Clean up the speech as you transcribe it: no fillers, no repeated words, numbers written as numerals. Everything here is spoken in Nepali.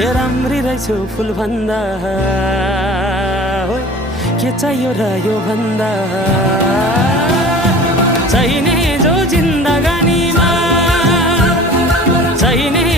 राम्री रहेछु फुल भन्दा के चाहियो र यो भन्दा चाहिने जो जिन्दगानीमा चाहिने